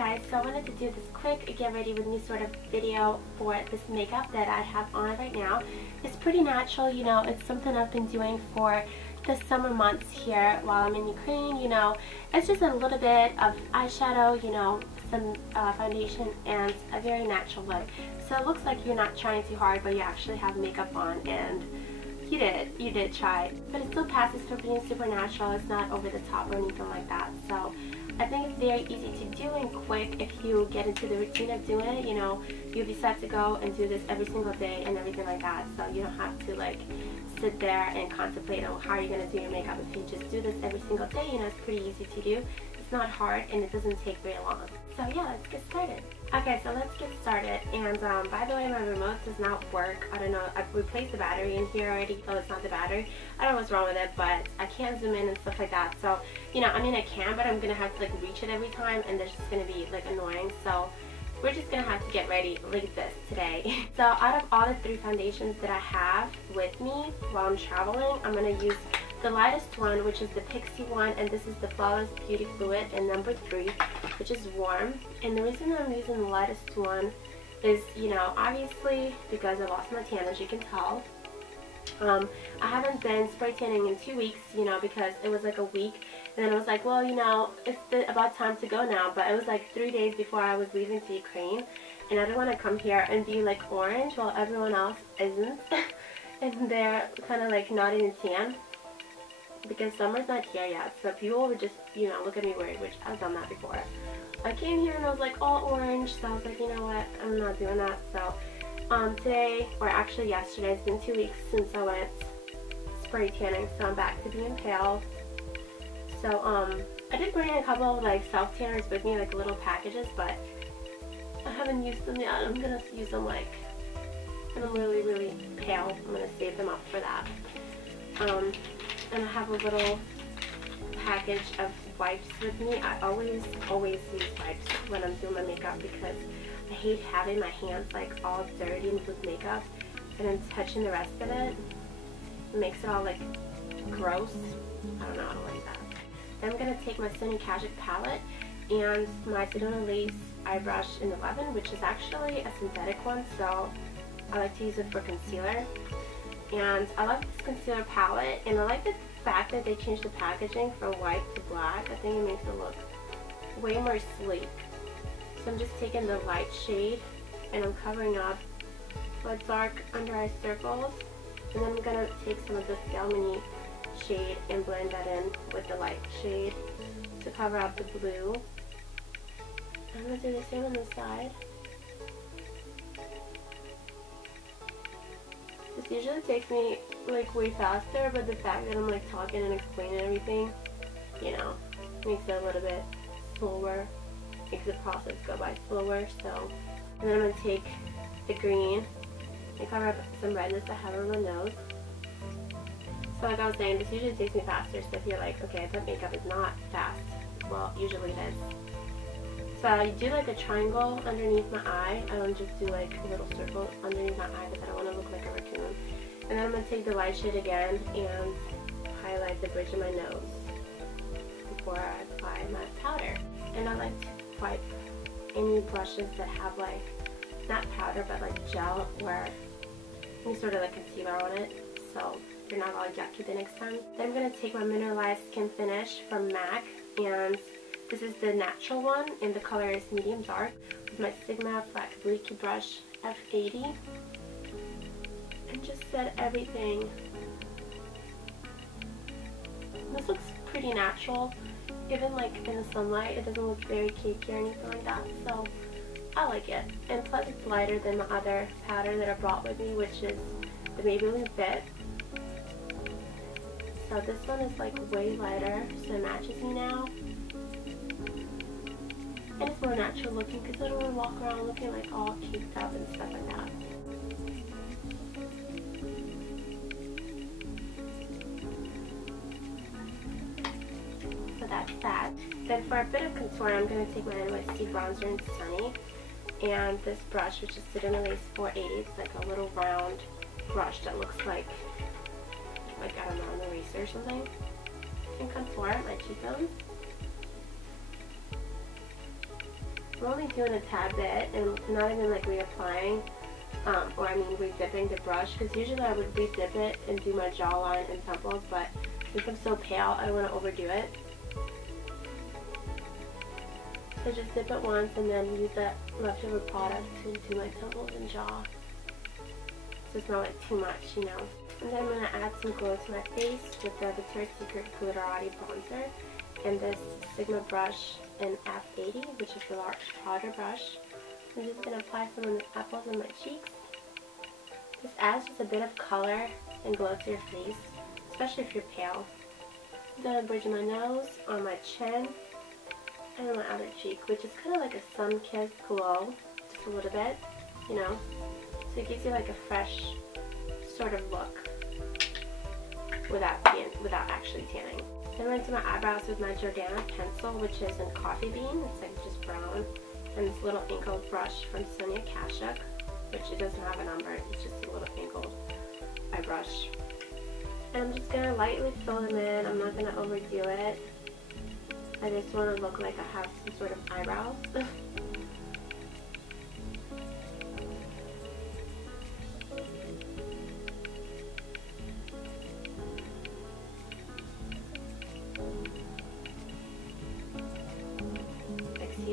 guys, so I wanted to do this quick get ready with me sort of video for this makeup that I have on right now. It's pretty natural, you know, it's something I've been doing for the summer months here while I'm in Ukraine, you know. It's just a little bit of eyeshadow, you know, some foundation, and a very natural look. So it looks like you're not trying too hard, but you actually have makeup on, and you did try it. But it still passes for being super natural. It's not over the top or anything like that. So I think it's very easy to do and quick if you get into the routine of doing it. You know, you decide to go and do this every single day and everything like that. So you don't have to like sit there and contemplate on how you're going to do your makeup. If you just do this every single day, you know, it's pretty easy to do. It's not hard and it doesn't take very long. So yeah, let's get started. Okay, so let's get started. And by the way, my remote does not work. I don't know, I've replaced the battery in here already, so it's not the battery. I don't know what's wrong with it, but I can't zoom in and stuff like that. So, you know, I mean I can, but I'm gonna have to like reach it every time, and that's just gonna be like annoying. So we're just gonna have to get ready like this today. So out of all the 3 foundations that I have with me while I'm traveling, I'm gonna use the lightest one, which is the Pixie one, and this is the Flawless Beauty Fluid in number 3, which is warm. And the reason I'm using the lightest one is, you know, obviously because I lost my tan, as you can tell. I haven't been spray tanning in 2 weeks, you know, because it was like a week, and then I was like, well, you know, it's about time to go now. But it was like 3 days before I was leaving to Ukraine, and I didn't want to come here and be like orange while everyone else isn't. And they're kind of like not even tan, because summer's not here yet, so people would just, you know, look at me weird, which I've done that before. I came here and I was like all orange, so I was like, you know what, I'm not doing that. So today, or actually yesterday, it's been 2 weeks since I went spray tanning, so I'm back to being pale. So I did bring a couple of like self tanners with me, like little packages, but I haven't used them yet. I'm gonna use them like when I'm really pale. I'm gonna save them up for that. And I have a little package of wipes with me. I always use wipes when I'm doing my makeup, because I hate having my hands like all dirty with makeup and then touching the rest of it. It makes it all like gross. I don't know, I don't like that. Then I'm going to take my Sunny Kajik palette and my Sedona Lace eye brush in 11, which is actually a synthetic one, so I like to use it for concealer. And I like this concealer palette, and I like the fact that they changed the packaging from white to black. I think it makes it look way more sleek. So I'm just taking the light shade and I'm covering up my dark under eye circles, and then I'm going to take some of the Filmini shade and blend that in with the light shade to cover up the blue. I'm going to do the same on the side. This usually takes me like way faster, but the fact that I'm like talking and explaining everything, you know, makes it a little bit slower, makes the process go by slower. So, and then I'm going to take the green and cover up some redness I have on my nose. So like I was saying, this usually takes me faster, so if you're like, okay, that makeup is not fast, well, usually it is. So I do like a triangle underneath my eye. I don't just do like a little circle underneath my eye because I don't want to look like a raccoon. And then I'm going to take the light shade again and highlight the bridge of my nose before I apply my powder. And I like to wipe any brushes that have like, not powder, but like gel or any sort of like concealer on it, so you're not all yucky the next time. Then I'm going to take my Mineralized Skin Finish from MAC, and this is the natural one, and the color is medium dark, with my Sigma Flat Kabuki brush F80, and just set everything. This looks pretty natural, even like in the sunlight. It doesn't look very cakey or anything like that, so I like it. And plus it's lighter than my other powder that I brought with me, which is the Maybelline Fit. So this one is like way lighter, so it matches me now. And it's more natural looking because I don't want to walk around looking like all caked up and stuff like that. So that's that. Then for a bit of contour, I'm going to take my NYC bronzer in Sunny. And this brush, which is Sedona Lace 480, it's like a little round brush that looks like I don't know, an eraser or something. And contour my cheekbones. I'm only doing a tad bit and not even like reapplying, re-dipping the brush, because usually I would re-dip it and do my jawline and temples, but since I'm so pale, I don't want to overdo it. So just dip it once and then use that leftover product to do my temples and jaw. So it's not like too much, you know. And then I'm going to add some glow to my face with the Victoria's Secret Glitterati bronzer and this Sigma brush in F80, which is the large powder brush. I'm just going to apply some on the apples on my cheeks. This adds just a bit of color and glow to your face, especially if you're pale. Then I bridge my nose, on my chin, and on my outer cheek, which is kind of like a sun-kissed glow, just a little bit, you know. So it gives you like a fresh sort of look without actually tanning. Then I went to my eyebrows with my Jordana pencil, which is in coffee bean. It's like just brown. And this little angled brush from Sonia Kashuk, which it doesn't have a number. It's just a little angled eye brush. And I'm just going to lightly fill them in. I'm not going to overdo it. I just want to look like I have some sort of eyebrows.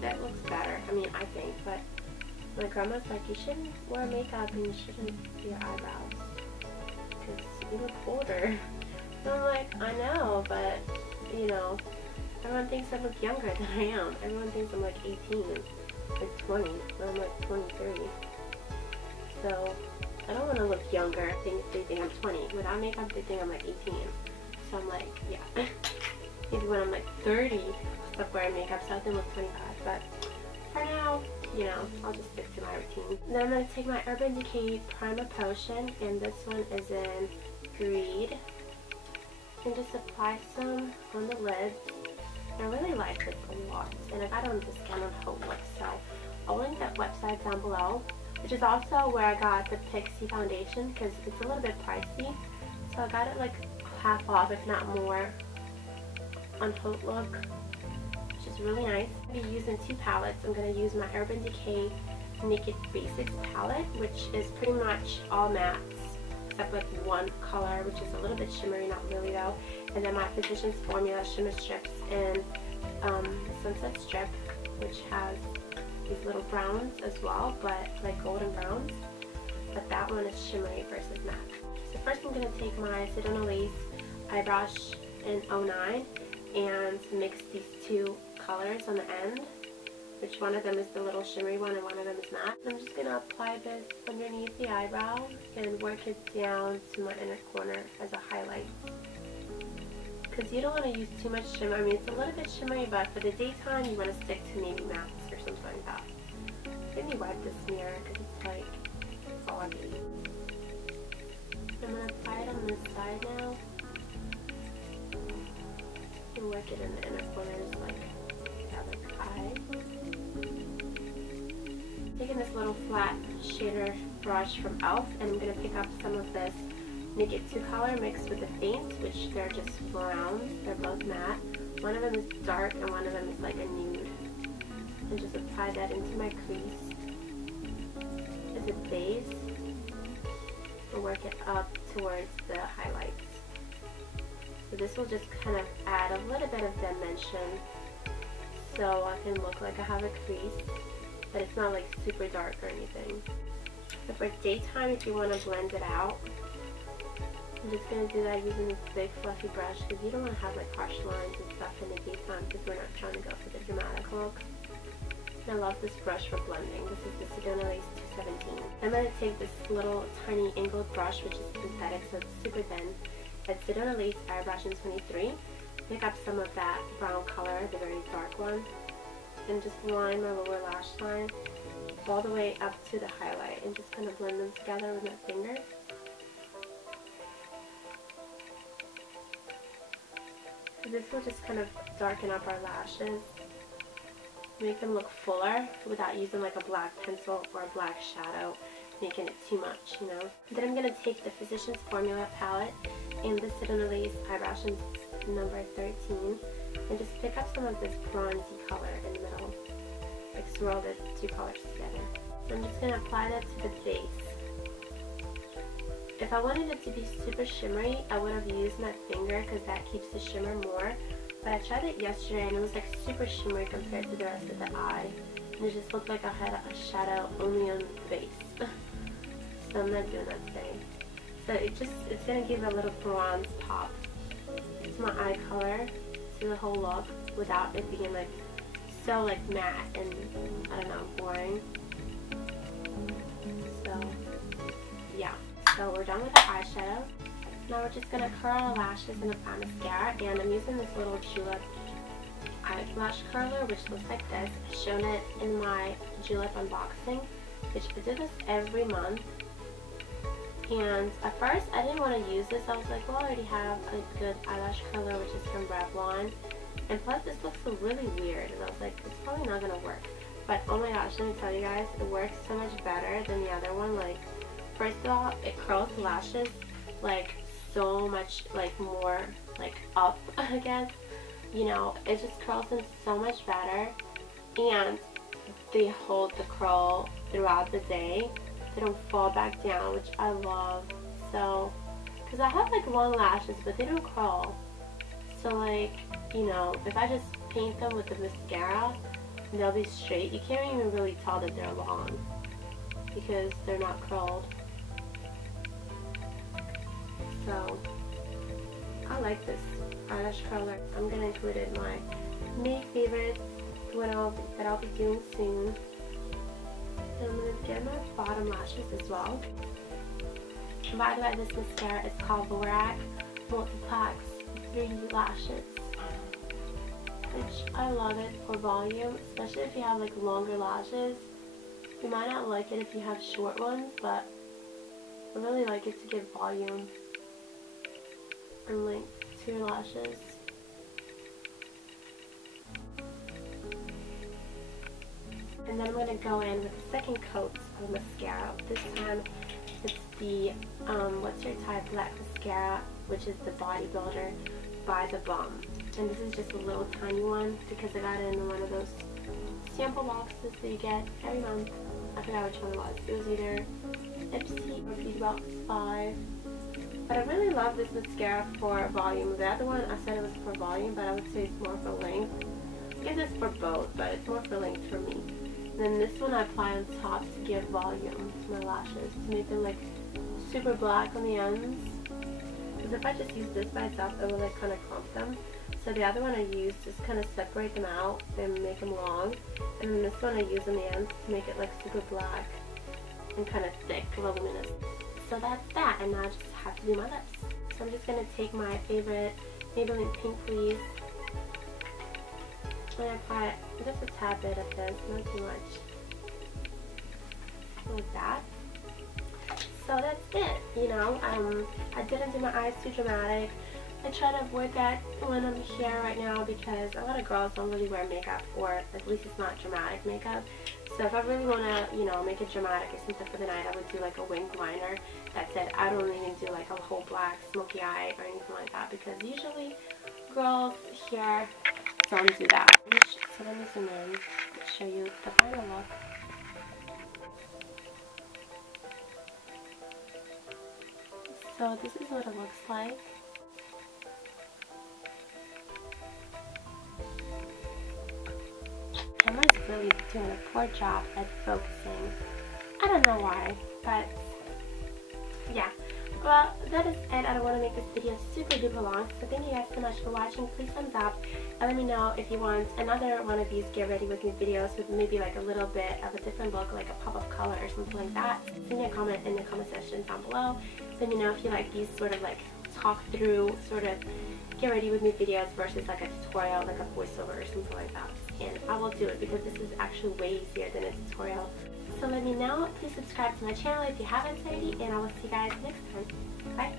That looks better. I mean, I think, but my grandma's like, you shouldn't wear makeup and you shouldn't do your eyebrows because you look older. And I'm like, I know, but you know, everyone thinks I look younger than I am. Everyone thinks I'm like 18, like 20, and I'm like 23. So I don't want to look younger. They think I'm 20. Without makeup, they think I'm like 18. So I'm like, yeah. Maybe when I'm like 30, I'll stop wearing makeup so I can look 25. But for now, you know, I'll just stick to my routine. Then I'm going to take my Urban Decay Primer Potion, and this one is in Greed. And just apply some on the lids. I really like this a lot, and I got it on discount on JULEP, so I'll link that website down below, which is also where I got the Pixie foundation, because it's a little bit pricey. So I got it like half off, if not more, on JULEP, which is really nice. I'm going to be using two palettes. I'm going to use my Urban Decay Naked Basics palette, which is pretty much all mattes, except like one color, which is a little bit shimmery, not really though. And then my Physicians Formula Shimmer Strips in Sunset Strip, which has these little browns as well, but like golden browns. But that one is shimmery versus matte. So first I'm going to take my Sedona Lace eye brush in 09 and mix these two colors on the end, which one of them is the little shimmery one and one of them is matte. I'm just going to apply this underneath the eyebrow and work it down to my inner corner as a highlight. Because you don't want to use too much shimmer. I mean, it's a little bit shimmery, but for the daytime you want to stick to maybe mattes or something like that. Let me wipe this mirror because it's like foggy. I'm going to apply it on this side now. And work it in the inner corners like that eye. Taking this little flat shader brush from e.l.f. and I'm going to pick up some of this Naked 2 color mixed with the faints, which they're just browns. They're both matte. One of them is dark and one of them is like a nude. And just apply that into my crease as a base and work it up towards the highlights. So this will just kind of add a little bit of dimension so I can look like I have a crease, but it's not like super dark or anything. So for daytime, if you want to blend it out, I'm just going to do that using this big fluffy brush because you don't want to have like harsh lines and stuff in the daytime because we're not trying to go for the dramatic look. And I love this brush for blending. This is the Sedona Lace 217. I'm going to take this little tiny angled brush, which is synthetic, so it's super thin. It's Sedona Lace Airbrush in 23. Pick up some of that brown color, the very dark one, and just line my lower lash line all the way up to the highlight and just kind of blend them together with my finger. This will just kind of darken up our lashes, make them look fuller without using like a black pencil or a black shadow, making it too much, you know. Then I'm going to take the Physicians Formula palette in the Sedona Lace eye brush in number 13 and just pick up some of this bronzy color in the middle, like roll the two colors together. So I'm just going to apply that to the base. If I wanted it to be super shimmery, I would have used my finger because that keeps the shimmer more. But I tried it yesterday and it was like super shimmery compared to the rest of the eye. And it just looked like I had a shadow only on the base. So I'm not doing that today. So it's going to give a little bronze pop. It's my eye color to the whole look without it being like so like matte and I don't know, boring. So yeah. So we're done with the eyeshadow. Now we're just going to curl our lashes and apply mascara, and I'm using this little JULEP eyelash curler which looks like this. I've shown it in my JULEP unboxing, which I do this every month. And at first I didn't want to use this. I was like, well, I already have a good eyelash curler which is from Revlon, and plus this looks really weird, and I was like, it's probably not going to work. But oh my gosh, let me tell you guys, it works so much better than the other one. Like, first of all, it curls the lashes like so much like more like up, I guess. You know, it just curls them so much better, and they hold the curl throughout the day. They don't fall back down, which I love. So, because I have like long lashes, but they don't curl. So like, you know, if I just paint them with the mascara, they'll be straight. You can't even really tell that they're long because they're not curled. So, I like this eyelash curler. I'm going to include it in my May favorites that I'll be doing soon. And I'm going to get my bottom lashes as well. And by the way, this mascara is called Borac Multiplex 3D Lashes, which I love it for volume, especially if you have like longer lashes. You might not like it if you have short ones, but I really like it to give volume and length to your lashes. And then I'm going to go in with the second coat of mascara. This time it's the What's Your Type Black Mascara, which is the Bodybuilder by the Balm. And this is just a little tiny one because I got it in one of those sample boxes that you get every month. I forgot which one it was. It was either Ipsy or Beauty Box 5. But I really love this mascara for volume. The other one, I said it was for volume, but I would say it's more for length. I guess it's for both, but it's more for length for me. And then this one I apply on top to give volume to my lashes, to make them like super black on the ends. Because if I just use this by itself, it will like kind of clump them. So the other one I use just kind of separate them out and make them long. And then this one I use on the ends to make it like super black and kind of thick, voluminous. So that's that, and now I just have to do my lips. So I'm just going to take my favorite Maybelline Pink Please and apply just a tad bit of this, not too much. Like that. So that's it, you know. I didn't do my eyes too dramatic. I try to avoid that when I'm here right now because a lot of girls don't really wear makeup, or at least it's not dramatic makeup. So if I really want to, you know, make it dramatic or something for the night, I would do like a winged liner. That's it. I don't even do like a whole black smoky eye or anything like that because usually girls here don't do that. So let me zoom in to show you the final look. So this is what it looks like. Camera's really doing a poor job at focusing. I don't know why, but yeah. Well, that is it. I don't want to make this video super duper long, so thank you guys so much for watching. Please thumbs up and let me know if you want another one of these get ready with me videos with maybe like a little bit of a different look, like a pop-up color or something like that. Send me a comment in the comment section down below. Let me know if you like these sort of like talk through sort of get ready with me videos versus like a tutorial, like a voiceover or something like that. And I will do it because this is actually way easier than a tutorial. So let me know. Please subscribe to my channel if you haven't already, and I will see you guys next time. Bye!